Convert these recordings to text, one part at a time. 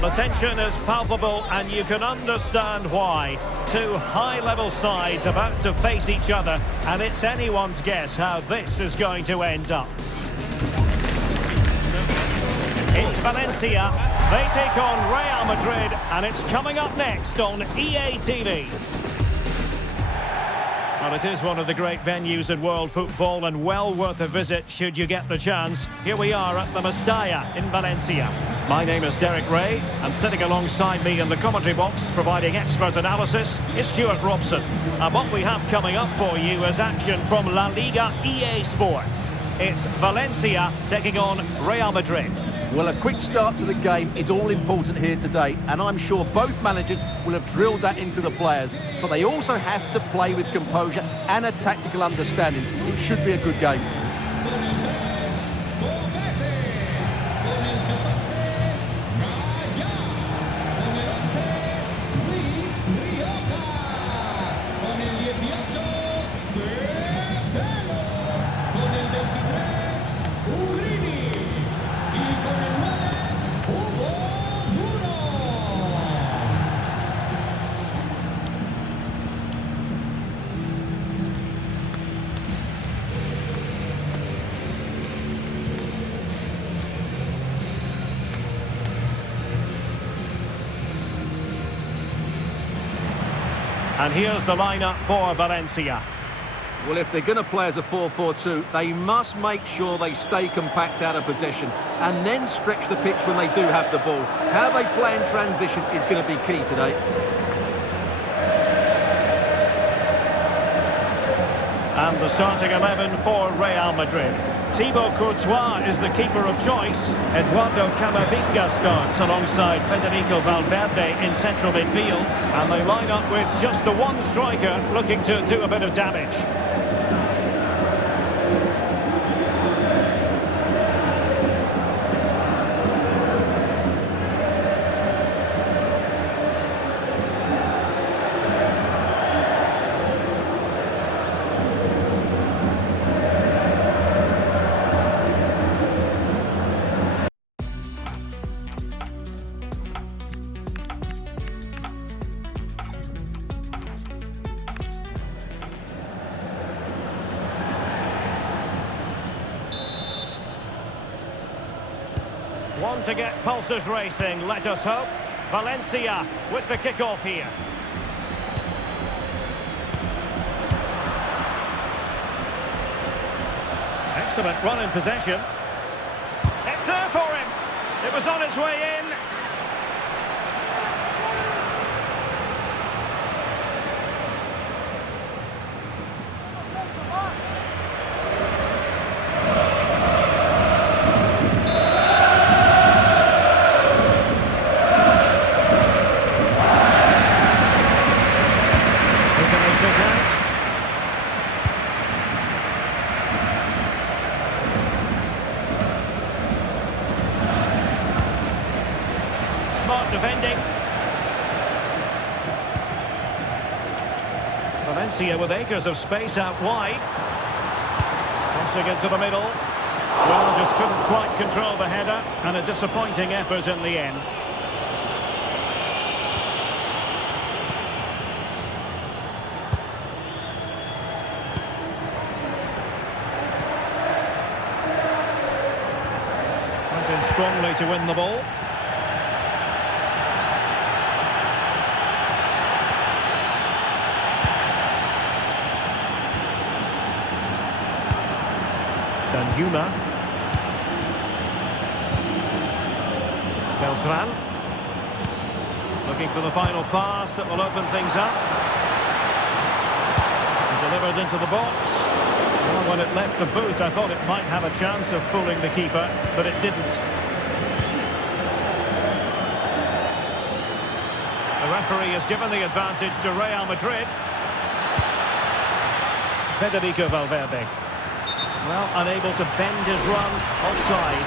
The tension is palpable and you can understand why. Two high-level sides about to face each other, and it's anyone's guess how this is going to end up. It's Valencia. They take on Real Madrid, and it's coming up next on EA TV. Well, it is one of the great venues in world football and well worth a visit should you get the chance. Here we are at the Mestalla in Valencia. My name is Derek Ray, and sitting alongside me in the commentary box, providing expert analysis, is Stuart Robson. And what we have coming up for you is action from La Liga EA Sports. It's Valencia taking on Real Madrid. Well, a quick start to the game is all important here today, and I'm sure both managers will have drilled that into the players. But they also have to play with composure and a tactical understanding. It should be a good game. And here's the lineup for Valencia. Well, if they're going to play as a 4-4-2, they must make sure they stay compact out of possession and then stretch the pitch when they do have the ball. How they play in transition is going to be key today. And the starting 11 for Real Madrid. Thibaut Courtois is the keeper of choice. Eduardo Camavinga starts alongside Federico Valverde in central midfield. And they line up with just the one striker looking to do a bit of damage. One to get pulses racing, let us hope. Valencia with the kick-off here. Excellent run in possession. It's there for him. It was on its way in. Smart defending. Valencia with acres of space out wide. Crossing into the middle. Well, just couldn't quite control the header, and a disappointing effort in the end. Went in strongly to win the ball. Yuma. Beltran. Looking for the final pass that will open things up. Delivered into the box. Well, when it left the boot, I thought it might have a chance of fooling the keeper, but it didn't. The referee has given the advantage to Real Madrid. Federico Valverde. Well, unable to bend his run, offside.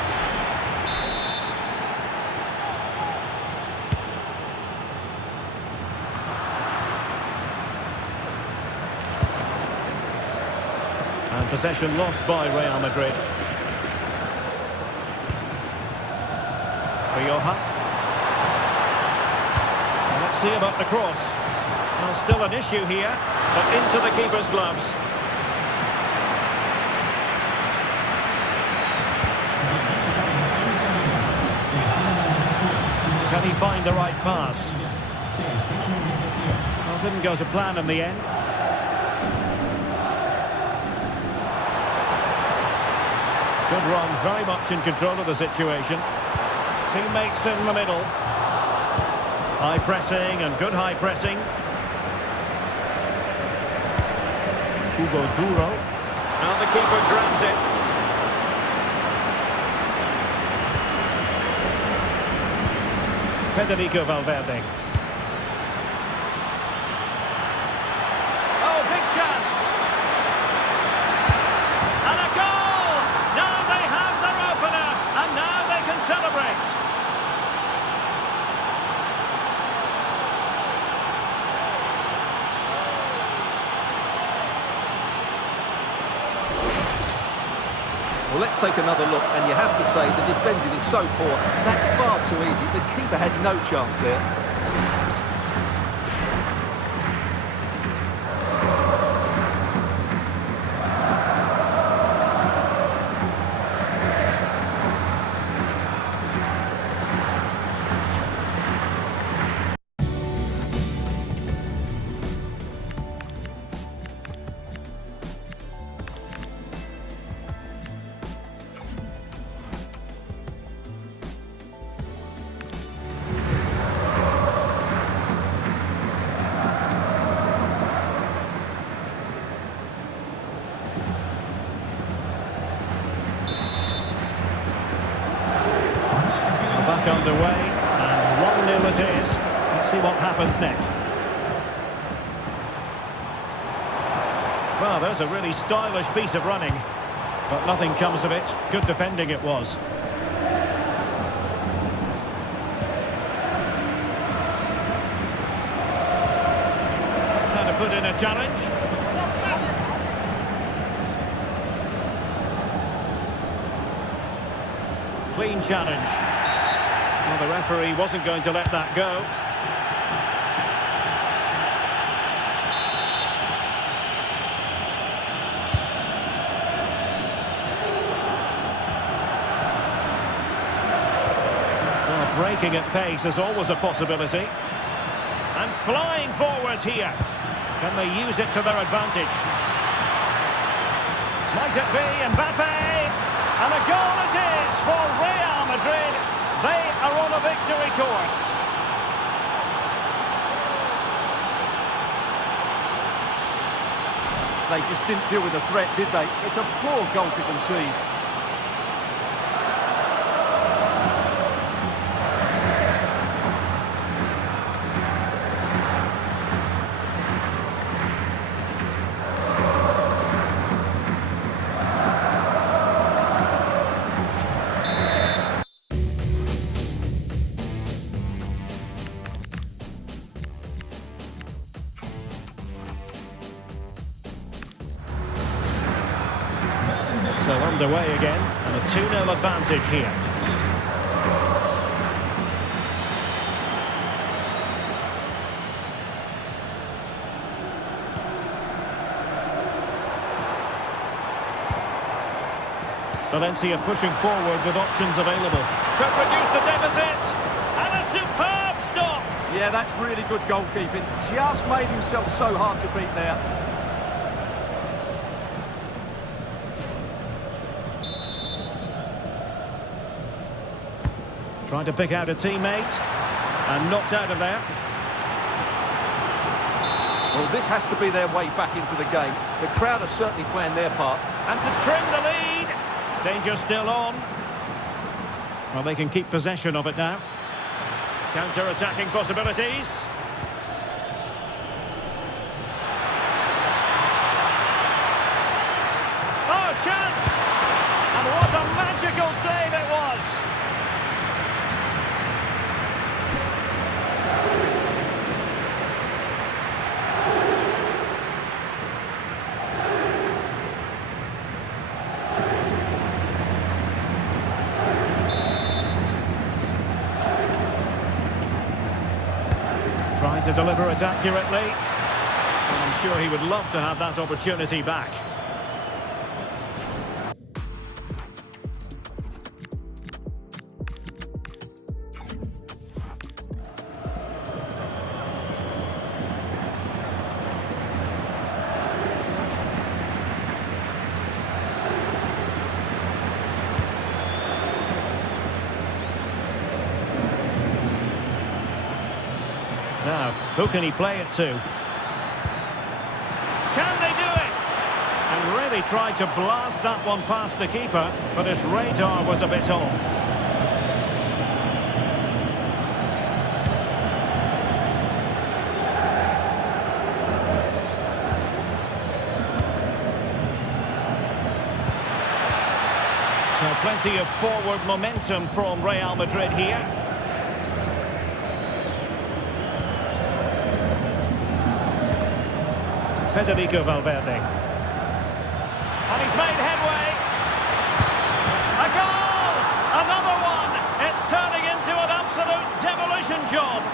And possession lost by Real Madrid. Rioja. see about the cross. Well, still an issue here, but into the keeper's gloves. Can he find the right pass? Well, didn't go to plan in the end. Good run, very much in control of the situation. Teammates in the middle. High pressing and good high pressing. Hugo Duro. Now the keeper grabs it. Federico Valverde. Oh, big chance. And a goal! Now they have their opener, and now they can celebrate. Well, let's take another look, and you have to say the defending is so poor. That's far too easy. The keeper had no chance there. Back underway, and 1-0 it is. Let's see what happens next. Well, there's a really stylish piece of running, but nothing comes of it. Good defending it was. That's how to put in a challenge. Clean challenge. Well, the referee wasn't going to let that go. Well, breaking at pace is always a possibility. And flying forwards here. Can they use it to their advantage? Might it be Mbappe? And a goal it is for Real Madrid. They are on a victory course. They just didn't deal with the threat, did they? It's a poor goal to concede. So underway again, and a 2-0 advantage here. Valencia pushing forward with options available. Could reduce the deficit, and a superb stop! Yeah, that's really good goalkeeping. Just made himself so hard to beat there. Trying to pick out a teammate, and knocked out of there. Well, this has to be their way back into the game. The crowd are certainly playing their part. And to trim the lead. Danger still on. Well, they can keep possession of it now. Counter-attacking possibilities. Oh, chance! And what a magical save it was! Trying to deliver it accurately. And I'm sure he would love to have that opportunity back. Now, who can he play it to? Can they do it? And really tried to blast that one past the keeper, but his radar was a bit off. So plenty of forward momentum from Real Madrid here. Federico Valverde. And he's made headway. A goal! Another one! It's turning into an absolute demolition job.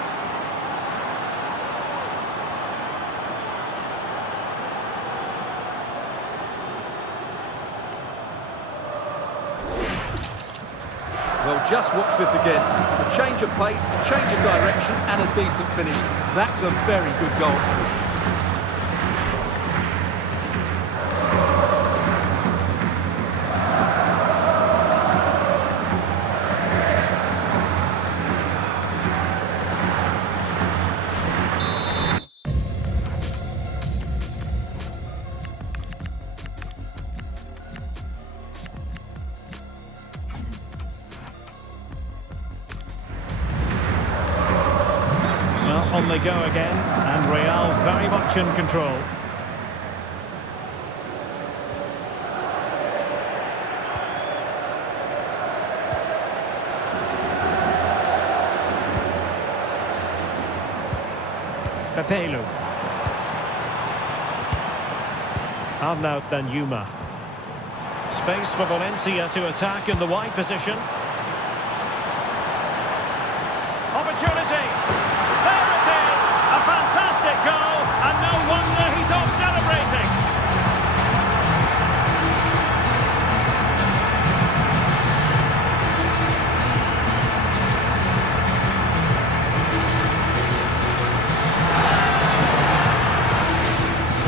Well, just watch this again. A change of pace, a change of direction, and a decent finish. That's a very good goal. On they go again, and Real very much in control. Pepelu. Arnaut Danjuma. Space for Valencia to attack in the wide position. Opportunity! There it is! A fantastic goal, and no wonder he's off celebrating!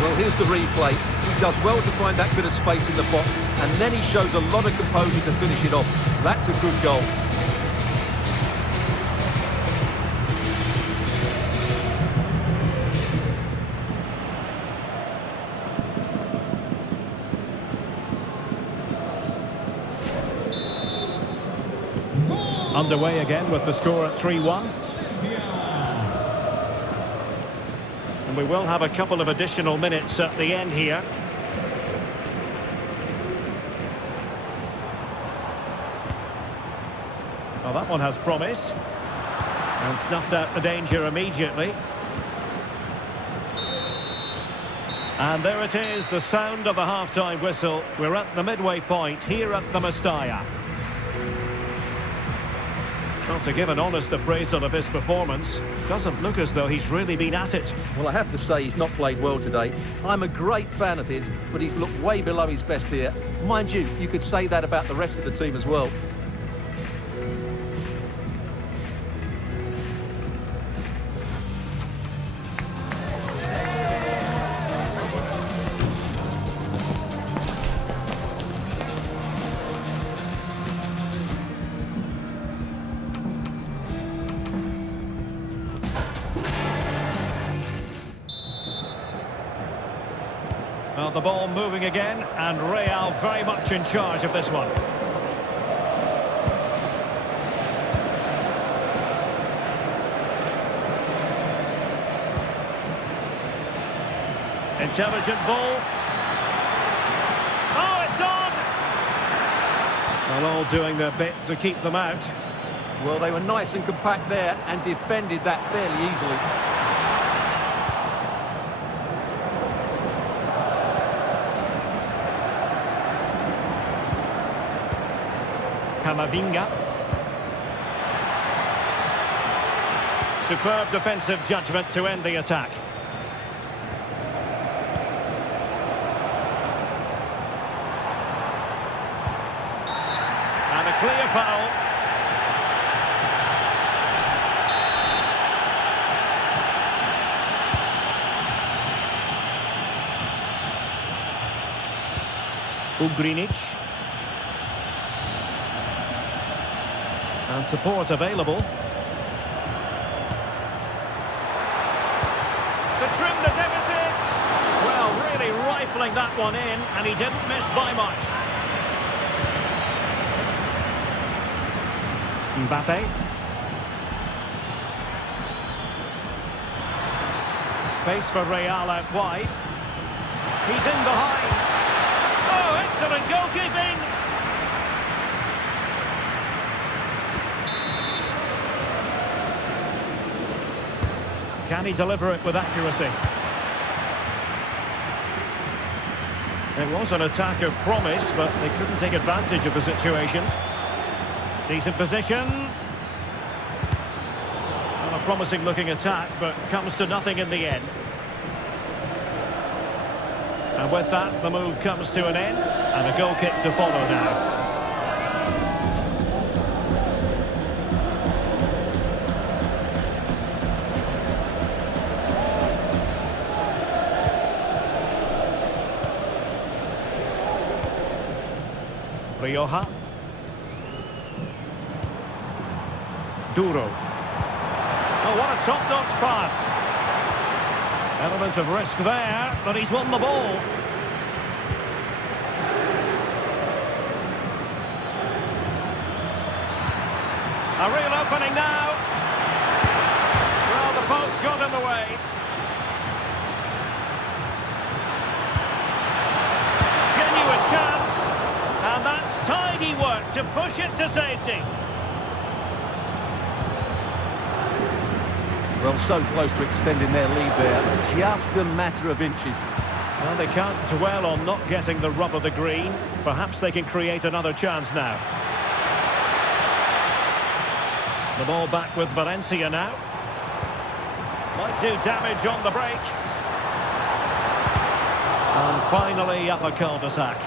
Well, here's the replay. He does well to find that bit of space in the box, and then he shows a lot of composure to finish it off. That's a good goal. Underway again with the score at 3-1. And we will have a couple of additional minutes at the end here. Well, that one has promise. And snuffed out the danger immediately. And there it is, the sound of the half-time whistle. We're at the midway point here at the Mestalla. Well, to give an honest appraisal of his performance, doesn't look as though he's really been at it. Well, I have to say he's not played well today. I'm a great fan of his, but he's looked way below his best here. Mind you, you could say that about the rest of the team as well. Well, the ball moving again, and Real very much in charge of this one. Intelligent ball. Oh, it's on! Well, all doing their bit to keep them out. Well, they were nice and compact there and defended that fairly easily. Camavinga. Superb defensive judgment to end the attack. And a clear foul. Ugrinic. And support available. To trim the deficit. Well, really rifling that one in, and he didn't miss by much. Mbappe. Space for Real out wide. He's in behind. Oh, excellent goalkeeping. Can he deliver it with accuracy? It was an attack of promise, but they couldn't take advantage of the situation. Decent position. Well, a promising looking attack, but comes to nothing in the end. And with that, the move comes to an end, and a goal kick to follow now. Rioja. Duro. Oh, what a top-notch pass. Element of risk there, but he's won the ball. A real opening now. Well, the post got in the way. Genuine chance. And that's tidy work to push it to safety. Well, so close to extending their lead there. Just a matter of inches. Well, they can't dwell on not getting the rub of the green. Perhaps they can create another chance now. The ball back with Valencia now. Might do damage on the break. And finally up a cul-de-sac.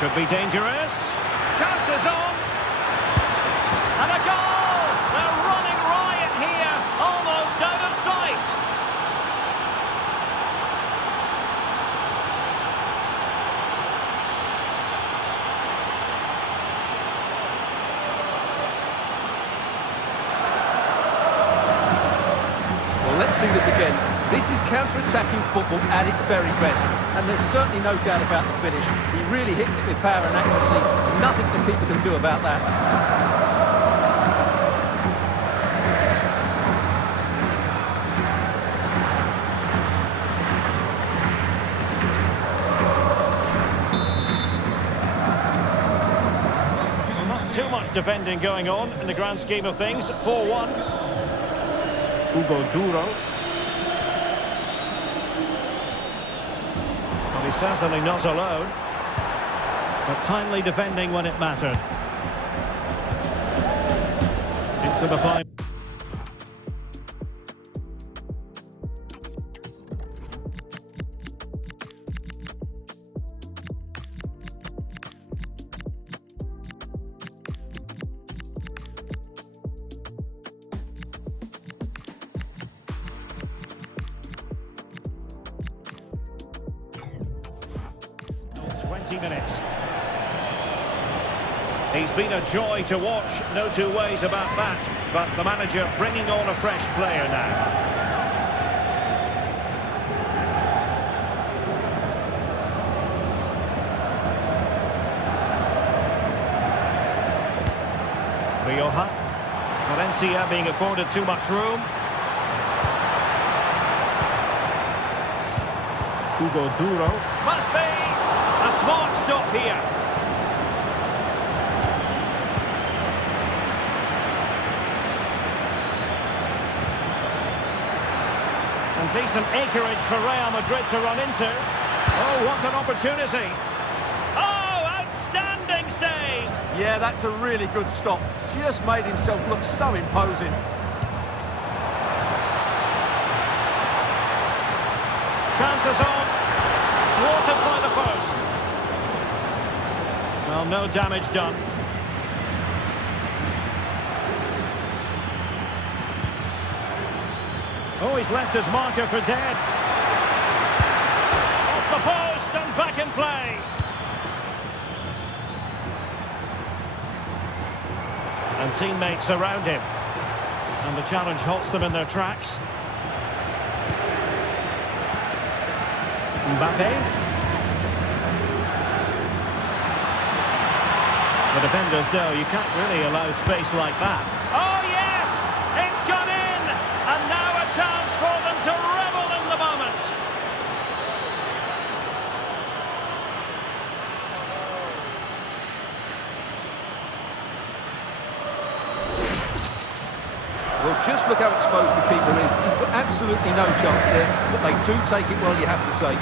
Could be dangerous. Chances on. And a goal! They're running riot here, almost out of sight. Well, let's see this again. This is counter-attacking football at its very best, and there's certainly no doubt about the finish. He really hits it with power and accuracy. Nothing the keeper can do about that. Not too much defending going on in the grand scheme of things. 4-1. Hugo Duro. He's certainly not alone, but timely defending when it mattered. Into the final. Minutes. He's been a joy to watch, no two ways about that, but the manager bringing on a fresh player now. Rioja. Valencia being afforded too much room. Hugo Duro. Must be! A smart stop here. And decent acreage for Real Madrid to run into. Oh, what an opportunity. Oh, outstanding save. Yeah, that's a really good stop. Just made himself look so imposing. Chances on. Thwarted by the post. Well, no damage done. Oh, he's left his marker for dead. Off the post and back in play. And teammates around him. And the challenge halts them in their tracks. Mbappe. The defenders know you can't really allow space like that. Oh yes! It's gone in! And now a chance for them to revel in the moment. Well, just look how exposed the keeper is. He's got absolutely no chance there, but they do take it well, you have to say.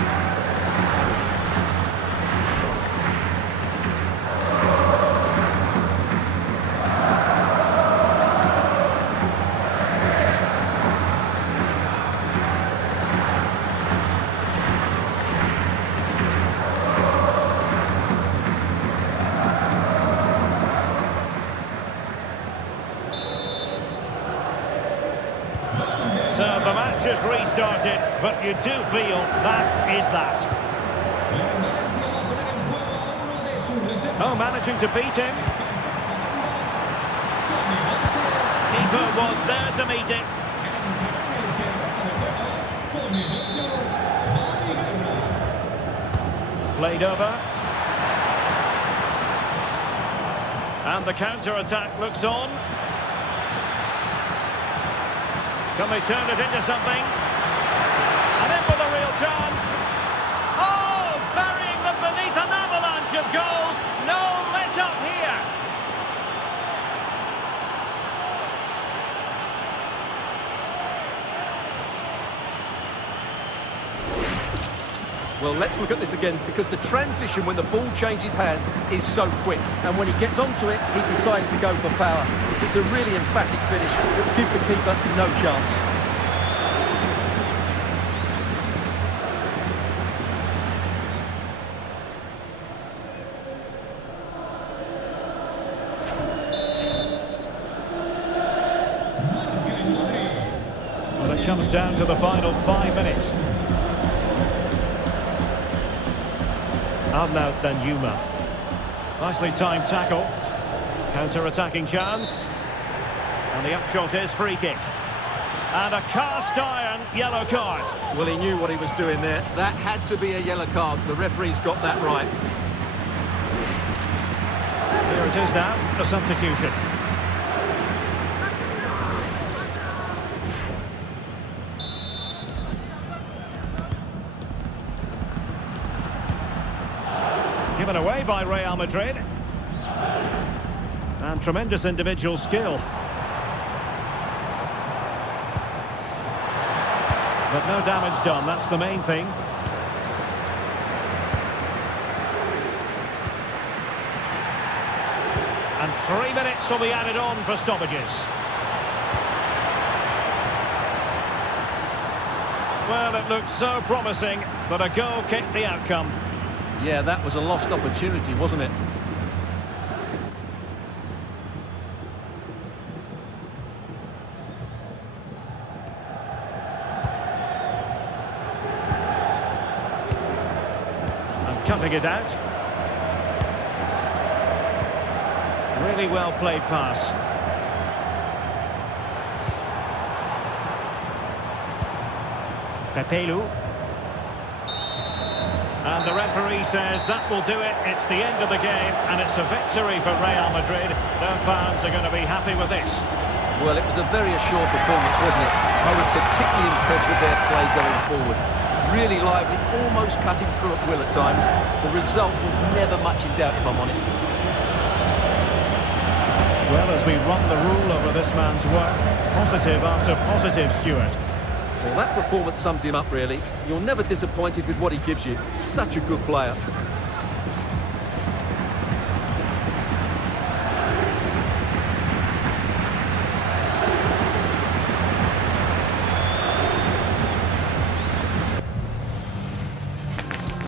So the match has restarted, but you do feel that is that. Oh, managing to beat him. Keeper was there to meet it. Played over. And the counter-attack looks on. Can they turn it into something? And in with a real chance. Oh, burying them beneath an avalanche of goals. No let up here. Well, let's look at this again, because the transition when the ball changes hands is so quick. And when he gets onto it, he decides to go for power. It's a really emphatic finish, which gives the keeper no chance. Well, it comes down to the final 5 minutes. Arnaut Danjuma. Nicely timed tackle. Counter-attacking chance. And the upshot is free kick. And a cast-iron yellow card. Well, he knew what he was doing there. That had to be a yellow card. The referee's got that right. Here it is now, a substitution. Given away by Real Madrid. And tremendous individual skill. But no damage done, that's the main thing. And 3 minutes will be added on for stoppages. Well, it looked so promising, but a goal kicked the outcome. Yeah, that was a lost opportunity, wasn't it? And cutting it out. Really well played pass. Pepelu. And the referee says that will do it. It's the end of the game, and it's a victory for Real Madrid. Their fans are going to be happy with this. Well, it was a very assured performance, wasn't it? I was particularly impressed with their play going forward. Really lively, almost cutting through at will at times. The result was never much in doubt, if I'm honest. Well, as we run the rule over this man's work, positive after positive, Stuart. Well, that performance sums him up, really. You're never disappointed with what he gives you. Such a good player.